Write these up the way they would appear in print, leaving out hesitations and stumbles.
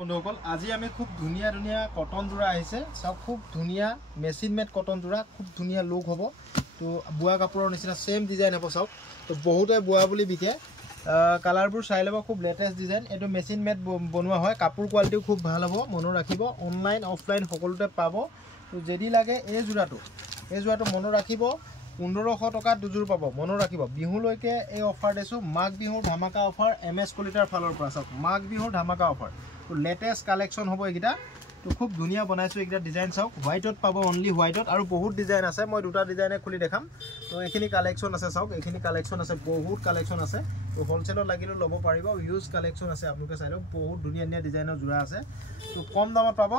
বন্ধুসকল আজি আমি খুব ধুনিয়া ধুনিয়া কটন জোড়া আহিছে সব খুব ধুনিয়া মেচিন মেড কটন জোড়া খুব ধুনিয়া লুক হ'ব তো বুয়া কাপোৰৰ নিচিনা সেম ডিজাইন হ'ব সব তো বহুতে বুয়া বুলি বিকে কালাৰবোৰ চাই লব খুব লেটেষ্ট ডিজাইন এটো মেচিন মেড বনোৱা হয় কাপোৰ কোৱালিটিও খুব ভাল হ'ব মনত ৰাখিব অনলাইন অফলাইন সকলোতে পাব তো যদি লাগে এই জোড়াটো মনত ৰাখিব 1500 টকা দুজোৰ পাব মনত ৰাখিব বিহুলৈকে এই অফাৰ দিছো মাঘ বিহুৰ ধামাকা অফাৰ এমএছ কলিটাৰ ফালৰ পৰা সব মাঘ বিহুৰ ধামাকা অফাৰ তো লেটেষ্ট কালেকশন হ'ব একিটা তো খুব ধুনিয়া বনাইছো একিটা ডিজাইন চাওক হোয়াইটত পাব অনলি হোয়াইটত আৰু বহুত ডিজাইন আছে মই দুটা ডিজাইনে খুলি দেখাম তো এখিনি কালেকশন আছে চাওক এখিনি কালেকশন আছে বহুত কালেকশন আছে তো হোলসেলত লাগিলে লব পাৰিব ইউজ কালেকশন আছে আপোনালোকে চাই লওক বহুত ধুনিয়া ধুনিয়া ডিজাইনৰ জোড়া আছে তো কম দামত পাব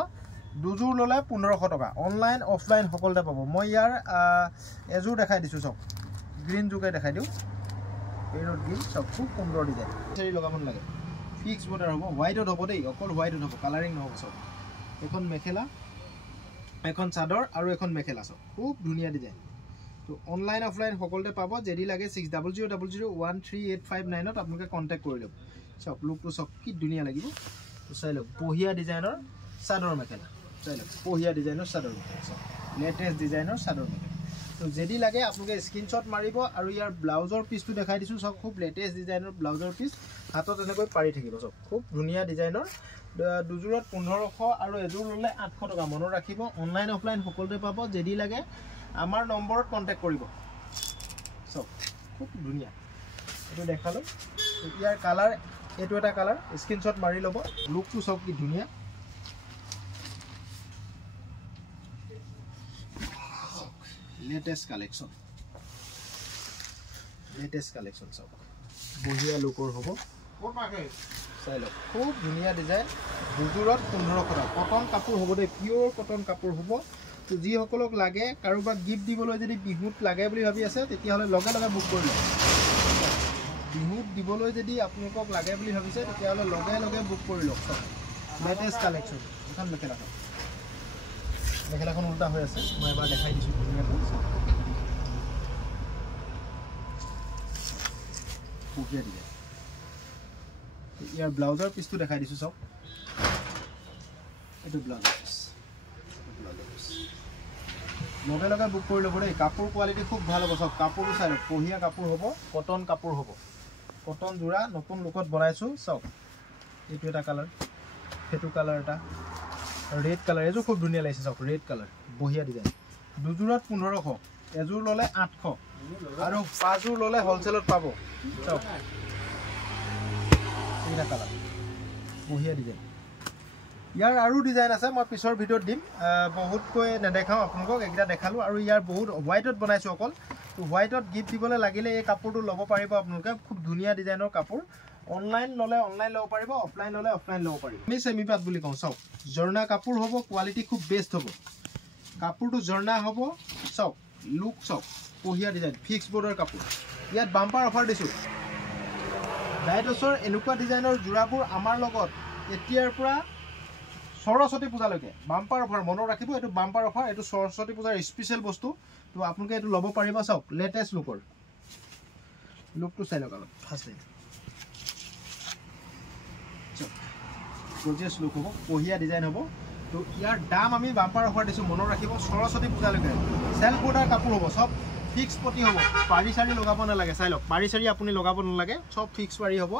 দুজোৰ ললে 1500 টকা অনলাইন অফলাইন সকলতে পাব মই ইয়াৰ এজোৰ দেখাই দিছো চাওক গ্ৰীন জোকে দেখাই দিও পেৰট গ্ৰীন সব খুব সুন্দৰ ডিজাইন চেৰি লগামন লাগে ফিক্স বৰ্ডাৰ হ'ব হোয়াইটত হ'ব দেই অকল হোয়াইটত হ'ব কালাৰিং নহব সব এখন মেখেলা এখন চাদৰ আৰু এখন মেখেলা সব খুব ধুনিয়া ডিজাইন তো অনলাইন অফলাইন সকলতে পাব যদি লাগে 6000013859 ত আপোনালোকে কন্টাক্ট কৰি লব সব লুকটো সব কি ধুনিয়া লাগিব তো চাই লওক বহিয়া ডিজাইনৰ চাদৰ মেখেলা চাই লওক বহিয়া ডিজাইনৰ চাদৰ মেখেলা লেটেষ্ট ডিজাইনৰ চাদৰ মেখেলা তো যদি লাগে আপোনালোকে স্ক্ৰিনশ্বট মাৰিব আৰু ইয়াৰ ব্লাউজৰ পিছটো দেখাই দিছো সব খুব লেটেষ্ট ডিজাইনৰ ব্লাউজৰ পিছ হাতত এনেকৈ পাৰি থাকিব সব খুব ধুনিয়া ডিজাইনৰ দুজোৰত 1500 আৰু এজোৰ ললে 800 টকা মনত ৰাখিব অনলাইন অফলাইন সকলোতে পাব যদি লাগে আমাৰ নম্বৰত কন্টাক্ট কৰিব সব খুব ধুনিয়া এটো দেখালো ইয়াৰ কালাৰ এটো এটা কালাৰ স্ক্ৰিনশ্বট মাৰি লব লুকটো সব কি ধুনিয়া লেটেষ্ট কালেকশন সব বহিয়া লুকৰ হ'ব চাই লওক খুব ধুনিয়া ডিজাইন দুজোৰত 1500 টকা কটন কাপোৰ হ'ব দে পিওৰ কটন কাপোৰ হ'ব তো যি সকলক লাগে কাৰোবাক গিফট দিবলৈ যদি বিহুত লাগে বুলি ভাবি আছে তেতিয়া হলে লগে লগে বুক কৰি লওক বিহুত দিবলৈ যদি আপোনালোকক লাগে বুলি ভাবিছে তেতিয়া হলে লগে লগে বুক কৰি লওক সব লেটেষ্ট কালেকশন এখন মেখেলাখন উল্টা হৈ আছে মই এবাৰ দেখাই দিছো ধুনিয়াকৈ পুকিয়া দিয়া ইয়াৰ ব্লাউজৰ পিছটো দেখাই দিছো সব এটো ব্লাউজৰ পিছ লগে লগে বুক কৰি ল'ব দেই কাপোৰ কোৱালিটি খুব ভাল হ'ব সব কাপোৰটো চাই লওক পহিয়া কাপোৰ হ'ব কটন কাপোৰ হ'ব কটন জোড়া নতুন লুকত বনাইছো সব এইটো এটা কালাৰ হেতু কালাৰ এটা ৰেড কালাৰ এজো খুব ধুনিয়া লাগিছে সব ৰেড কালাৰ বহিয়া ডিজাইন দুজোৰত 1500 এজোৰ ললে 800 আৰু পাঁচজোৰ ললে হোলসেলত পাব সব এটা কালাৰ বহিয়া ডিজাইন ইয়াৰ আৰু ডিজাইন আছে মই পিছৰ ভিডিঅ'ত দিম বহুত কৈ নেদেখাও আপোনালোকক একটা দেখালো আৰু ইয়াৰ বহুত হোয়াইটত বনাইছো অকল তো হোয়াইটত গিফট দিবলৈ লাগিলে এই কাপোৰটো ল'ব পাৰিব আপোনালোকে খুব ধুনিয়া ডিজাইনৰ কাপোৰ অনলাইন ললে অনলাইন ল'ব পাৰিব অফলাইন ললে অফলাইন ল'ব পাৰিব আমি সেমিপাত বুলি কওঁ সব জৰ্না কাপোৰ হ'ব কোৱালিটি খুব বেষ্ট হ'ব কাপোৰটো জৰ্না হ'ব সব লুক সব বহিয়া ডিজাইন ফিক্স বৰ্ডাৰ কাপোৰ ইয়াত বাম্পাৰ অফাৰ দিছো ডাইটছৰ এনেকুৱা ডিজাইনৰ জোৰাবোৰ আমাৰ লগত এতিয়াৰ পৰা সৰস্বতী পূজালৈকে বাম্পাৰ অফাৰ মনত ৰাখিব এটো বাম্পাৰ অফাৰ এটো সৰস্বতী পূজাৰ স্পেশাল বস্তু তো আপোনালোকে এটো ল'ব পাৰিব চাওক লেটেষ্ট লুকৰ লুকটো চাই লওক ফাৰ্ষ্ট টাইম গৰ্জিয়াছ লুক হ'ব বহিয়া ডিজাইন হ'ব তো ইয়াৰ দাম আমি বাম্পাৰ অফাৰ দিছো মনত ৰাখিব সৰস্বতী পূজালৈকে সেল বৰ্ডাৰ কাপোৰ হ'ব সব ফিক্স পটি হ'ব পাৰি সাৰি লগাব নালাগে চাই লওক পাৰি সাৰি আপুনি লগাব নালাগে সব ফিক্স পাৰি হ'ব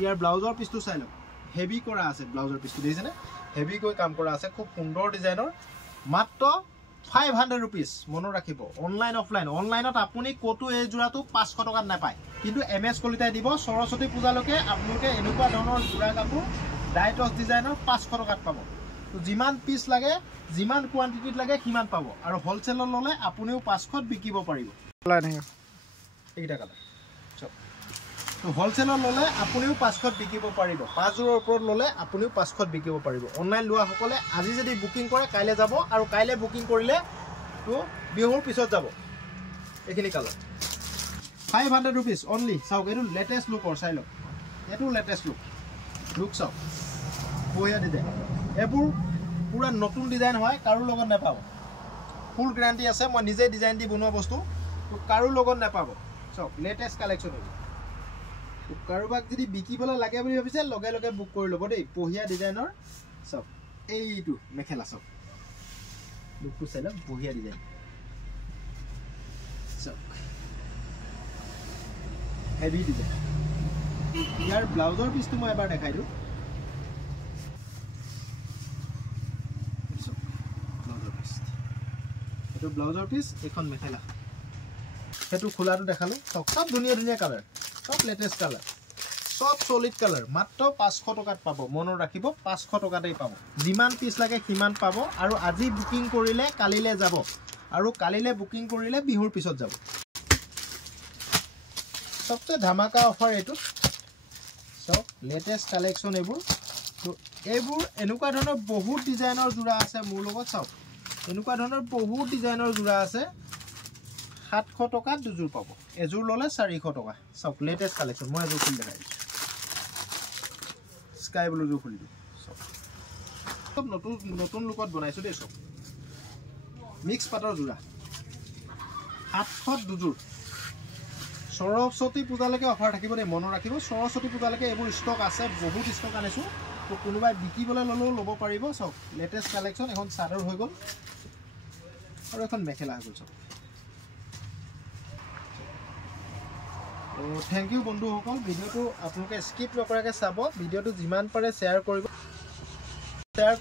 ইয়াৰ ব্লাউজৰ পিছটো চাই লওক হেভি কৰা আছে ব্লাউজৰ পিছটো দেখিছেনে হেভি কৈ কাম কৰা আছে খুব সুন্দৰ ডিজাইনৰ মাত্ৰ 500 रुपीस মনত ৰাখিব অনলাইন অফলাইন অনলাইনত আপুনি কোটো এই জোৰাটো 500 টকাত নাপায় কিন্তু এমএছ কলিতাই দিব সৰস্বতী পূজালৈকে আপোনালোকে এনেকুৱা ধৰণৰ জোৰা কাপোৰ ডাইটছ ডিজাইনৰ 500 টকাত পাব তো যিমান পিস লাগে যিমান কোৱান্টিটিত লাগে কিমান পাব আৰু হোলসেলত ললে আপুনিও 500ত বিকিব পাৰিব এইটা কালাৰ তো হোলসেলত ললে আপুনিও 500ত বিকিব পাৰিব পাঁচজোৰৰ ওপৰত ললে আপুনিও 500ত বিকিব পাৰিব অনলাইন লোৱা সকলে আজি যদি বুকিং কৰে কাইলে যাব আৰু কাইলে বুকিং কৰিলে তো বিহুৰ পিছত যাব এখিনি কালাৰ 500 रुपीस অনলি চাওক এটো লেটেষ্ট লুকৰ চাই লওক এটো লেটেষ্ট লুক চাওক বহিয়া ডিজাইন এবোৰ পুৰা নতুন ডিজাইন হয় কাৰো লগত নাপাব ফুল গ্যাৰান্টি আছে মই নিজে ডিজাইন দি বনোৱা বস্তু তো কাৰো লগত নাপাব চাওক লেটেষ্ট কালেকচন কাৰোবাক যদি বিকিবলৈ লাগে বুলি ভাবিছে লগে লগে বুক কৰি ল'ব দেই বঢ়িয়া ডিজাইনৰ চাওক এইটো মেখেলা চাওক লুকটো চাই লওক বঢ়িয়া ডিজাইন চাওক হেভি ডিজাইন ইয়াৰ ব্লাউজৰ পিচটো মই এবাৰ দেখাই দিওঁ এইটো ব্লাউজৰ পিচ এখন মেখেলা সেইটো খোলাটো দেখালো চাওক সব ধুনীয়া ধুনীয়া কালাৰ সব লেটেষ্ট কালাৰ সব সলিড কালাৰ মাত্ৰ 500 টকাত পাব মনত ৰাখিব 500 টকাতেই পাব যিমান পিচ লাগে সিমান পাব আৰু আজি বুকিং কৰিলে কালিলে যাব আৰু কালিলে বুকিং কৰিলে বিহুৰ পিছত যাব সবচে ধামাকা অফাৰ এইটো সব লেটেষ্ট কালেকশ্যন এইবোৰ তো এইবোৰ এনেকুৱা ধৰণৰ বহুত ডিজাইনৰ জোৰা আছে মোৰ লগত চাওক এনেকুৱা ধৰণৰ বহুত ডিজাইনৰ জোৰা আছে 700 টকাত দুজোৰ পাব এজোৰ ললে 400 টকা সব লেটেষ্ট কালেকশ্যন মই এজোৰ খুলি দেখাই দিছো স্কাই ব্লু জোৰ খুলি দিও সব নতুন লুকত বনাইছো দেই সব মিক্স পাটৰ জোৰা 700 দুজোৰ সৰস্বতী পূজালৈকে অফাৰ থাকিব দেই মনত ৰাখিব সৰস্বতী পূজালৈকে এইবোৰ ষ্টক আছে বহুত ষ্টক আনিছো তো কোনোবাই বিকিবলৈ ললেও ল'ব পাৰিব সব লেটেষ্ট কালেকশ্যন এখন চাদৰ হৈ গ'ল আৰু এখন মেখেলা হৈ গ'ল সব থ্যাংক ইউ বন্ধুসকল ভিডিওটো আপোনালোকে স্কিপ নকৰাকৈ চাব ভিডিওটো যিমান পাৰে শ্বেয়াৰ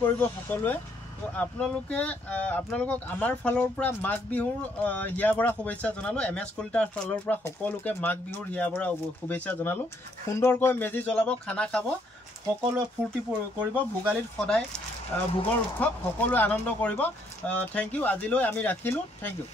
কৰিব সকলোৱে তো আপোনালোকক আমাৰ ফালৰ পৰা মাঘ বিহুৰ হিয়া ভৰা শুভেচ্ছা জনালো MS কলিতাৰ ফালৰ পৰা সকলোকে মাঘ বিহুৰ হিয়া ভৰা শুভেচ্ছা জনালো সুন্দৰকৈ মেজি জ্বলাব খানা খাব সকলোৱে ফূৰ্তি কৰিব ভোগালীত সদায় ভোগৰ উৎসৱ সকলোৱে আনন্দ কৰিব থ্যাংক ইউ আজিলৈ আমি ৰাখিলো থ্যাংক ইউ